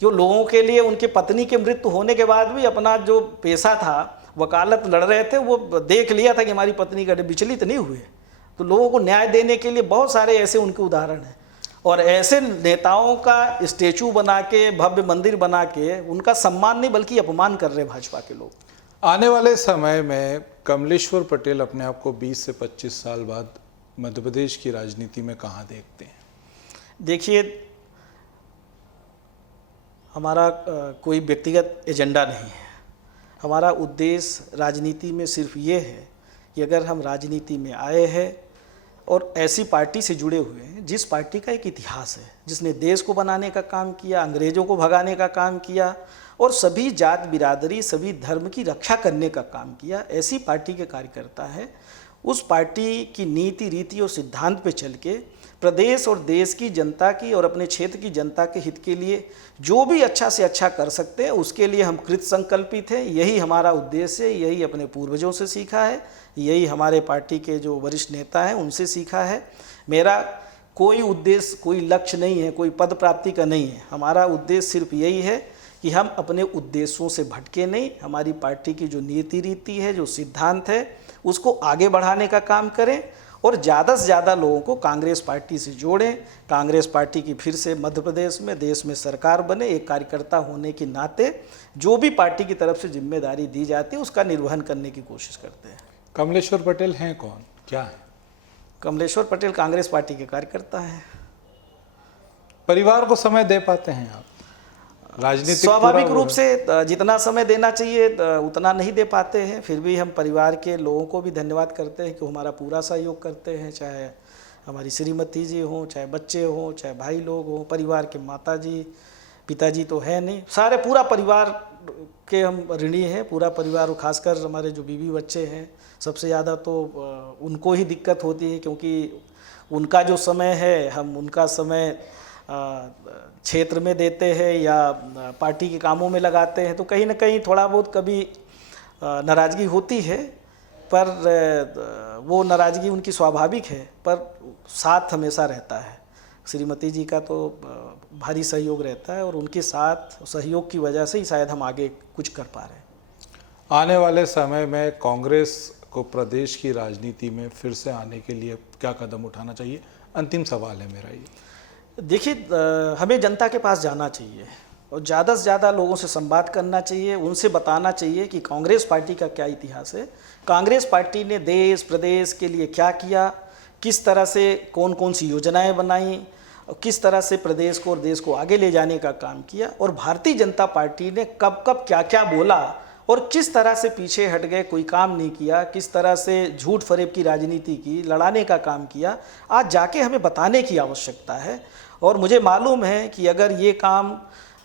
जो लोगों के लिए, उनके पत्नी के मृत्यु होने के बाद भी अपना जो पेशा था, वकालत लड़ रहे थे, वो देख लिया था कि हमारी पत्नी का विचलित नहीं हुए, तो लोगों को न्याय देने के लिए बहुत सारे ऐसे उनके उदाहरण हैं। और ऐसे नेताओं का स्टेचू बना के, भव्य मंदिर बना के उनका सम्मान नहीं बल्कि अपमान कर रहे भाजपा के लोग। आने वाले समय में कमलेश्वर पटेल अपने आप को 20 से 25 साल बाद मध्य प्रदेश की राजनीति में कहाँ देखते हैं? देखिए, हमारा कोई व्यक्तिगत एजेंडा नहीं है। हमारा उद्देश्य राजनीति में सिर्फ ये है कि अगर हम राजनीति में आए हैं और ऐसी पार्टी से जुड़े हुए हैं जिस पार्टी का एक इतिहास है, जिसने देश को बनाने का काम किया, अंग्रेज़ों को भगाने का काम किया और सभी जात बिरादरी, सभी धर्म की रक्षा करने का काम किया, ऐसी पार्टी के कार्यकर्ता है। उस पार्टी की नीति, रीति और सिद्धांत पे चल के प्रदेश और देश की जनता की और अपने क्षेत्र की जनता के हित के लिए जो भी अच्छा से अच्छा कर सकते हैं, उसके लिए हम कृत संकल्पित हैं। यही हमारा उद्देश्य है, यही अपने पूर्वजों से सीखा है, यही हमारे पार्टी के जो वरिष्ठ नेता हैं उनसे सीखा है। मेरा कोई उद्देश्य, कोई लक्ष्य नहीं है, कोई पद प्राप्ति का नहीं है। हमारा उद्देश्य सिर्फ यही है कि हम अपने उद्देश्यों से भटके नहीं, हमारी पार्टी की जो नीति रीति है, जो सिद्धांत है, उसको आगे बढ़ाने का काम करें और ज़्यादा से ज़्यादा लोगों को कांग्रेस पार्टी से जोड़ें। कांग्रेस पार्टी की फिर से मध्य प्रदेश में, देश में सरकार बने। एक कार्यकर्ता होने के नाते जो भी पार्टी की तरफ से जिम्मेदारी दी जाती है उसका निर्वहन करने की कोशिश करते हैं। कमलेश्वर पटेल हैं कौन, क्या है? कमलेश्वर पटेल कांग्रेस पार्टी के कार्यकर्ता हैं। परिवार को समय दे पाते हैं आप? राजनीतिक स्वाभाविक रूप से जितना समय देना चाहिए उतना नहीं दे पाते हैं, फिर भी हम परिवार के लोगों को भी धन्यवाद करते हैं कि वो हमारा पूरा सहयोग करते हैं, चाहे हमारी श्रीमती जी हों, चाहे बच्चे हों, चाहे भाई लोग हों, परिवार के माता जी, पिताजी तो है नहीं, सारे पूरा परिवार के हम ऋणी हैं, पूरा परिवार, और खासकर हमारे जो बीवी बच्चे हैं सबसे ज़्यादा तो उनको ही दिक्कत होती है, क्योंकि उनका जो समय है हम उनका समय क्षेत्र में देते हैं या पार्टी के कामों में लगाते हैं, तो कहीं ना कहीं थोड़ा बहुत कभी नाराज़गी होती है, पर वो नाराज़गी उनकी स्वाभाविक है, पर साथ हमेशा रहता है। श्रीमती जी का तो भारी सहयोग रहता है और उनके साथ सहयोग की वजह से ही शायद हम आगे कुछ कर पा रहे हैं। आने वाले समय में कांग्रेस को प्रदेश की राजनीति में फिर से आने के लिए क्या कदम उठाना चाहिए? अंतिम सवाल है मेरा ये। देखिए, हमें जनता के पास जाना चाहिए और ज़्यादा से ज़्यादा लोगों से संवाद करना चाहिए, उनसे बताना चाहिए कि कांग्रेस पार्टी का क्या इतिहास है, कांग्रेस पार्टी ने देश प्रदेश के लिए क्या किया, किस तरह से कौन कौन सी योजनाएं बनाई, किस तरह से प्रदेश को और देश को आगे ले जाने का काम किया, और भारतीय जनता पार्टी ने कब कब क्या क्या बोला और किस तरह से पीछे हट गए, कोई काम नहीं किया, किस तरह से झूठ फरेब की राजनीति की, लड़ाने का काम किया, आज जाके हमें बताने की आवश्यकता है। और मुझे मालूम है कि अगर ये काम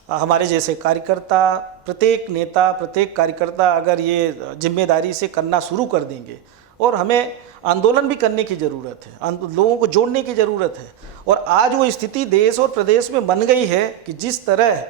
हमारे जैसे कार्यकर्ता, प्रत्येक नेता, प्रत्येक कार्यकर्ता अगर ये जिम्मेदारी से करना शुरू कर देंगे, और हमें आंदोलन भी करने की ज़रूरत है, लोगों को जोड़ने की ज़रूरत है। और आज वो स्थिति देश और प्रदेश में बन गई है कि जिस तरह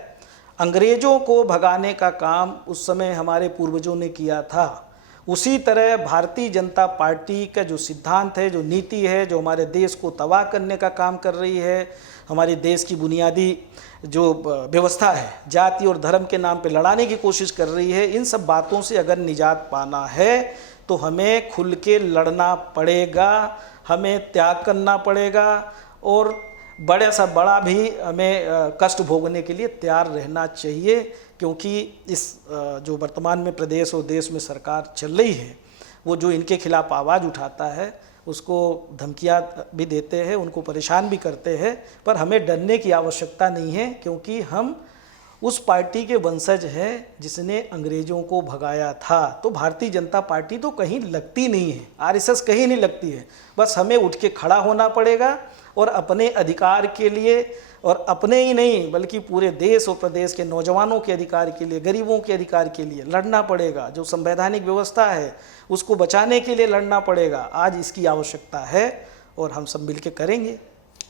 अंग्रेज़ों को भगाने का काम उस समय हमारे पूर्वजों ने किया था, उसी तरह भारतीय जनता पार्टी का जो सिद्धांत है, जो नीति है, जो हमारे देश को तबाह करने का काम कर रही है, हमारे देश की बुनियादी जो व्यवस्था है, जाति और धर्म के नाम पे लड़ाने की कोशिश कर रही है, इन सब बातों से अगर निजात पाना है तो हमें खुल के लड़ना पड़ेगा, हमें त्याग करना पड़ेगा, और बड़े सा बड़ा भी हमें कष्ट भोगने के लिए तैयार रहना चाहिए। क्योंकि इस जो वर्तमान में प्रदेश और देश में सरकार चल रही है, वो जो इनके खिलाफ आवाज़ उठाता है, उसको धमकियाँ भी देते हैं, उनको परेशान भी करते हैं, पर हमें डरने की आवश्यकता नहीं है, क्योंकि हम उस पार्टी के वंशज हैं जिसने अंग्रेज़ों को भगाया था। तो भारतीय जनता पार्टी तो कहीं लगती नहीं है, आरएसएस कहीं नहीं लगती है, बस हमें उठ के खड़ा होना पड़ेगा और अपने अधिकार के लिए, और अपने ही नहीं बल्कि पूरे देश और प्रदेश के नौजवानों के अधिकार के लिए, गरीबों के अधिकार के लिए लड़ना पड़ेगा। जो संवैधानिक व्यवस्था है उसको बचाने के लिए लड़ना पड़ेगा। आज इसकी आवश्यकता है और हम सब मिल के करेंगे।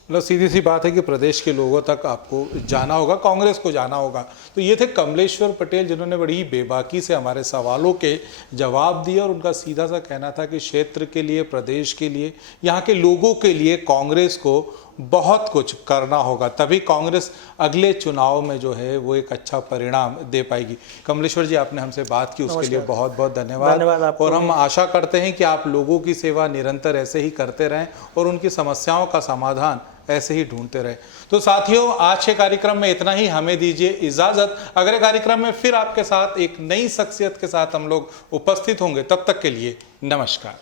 मतलब सीधी सी बात है कि प्रदेश के लोगों तक आपको जाना होगा, कांग्रेस को जाना होगा। तो ये थे कमलेश्वर पटेल, जिन्होंने बड़ी बेबाकी से हमारे सवालों के जवाब दिए, और उनका सीधा सा कहना था कि क्षेत्र के लिए, प्रदेश के लिए, यहाँ के लोगों के लिए कांग्रेस को बहुत कुछ करना होगा, तभी कांग्रेस अगले चुनाव में जो है वो एक अच्छा परिणाम दे पाएगी। कमलेश्वर जी, आपने हमसे बात की, उसके लिए बहुत बहुत धन्यवाद। और हम आशा करते हैं कि आप लोगों की सेवा निरंतर ऐसे ही करते रहें और उनकी समस्याओं का समाधान ऐसे ही ढूंढते रहे। तो साथियों, आज के कार्यक्रम में इतना ही, हमें दीजिए इजाजत। अगले कार्यक्रम में फिर आपके साथ एक नई शख्सियत के साथ हम लोग उपस्थित होंगे, तब तक के लिए नमस्कार।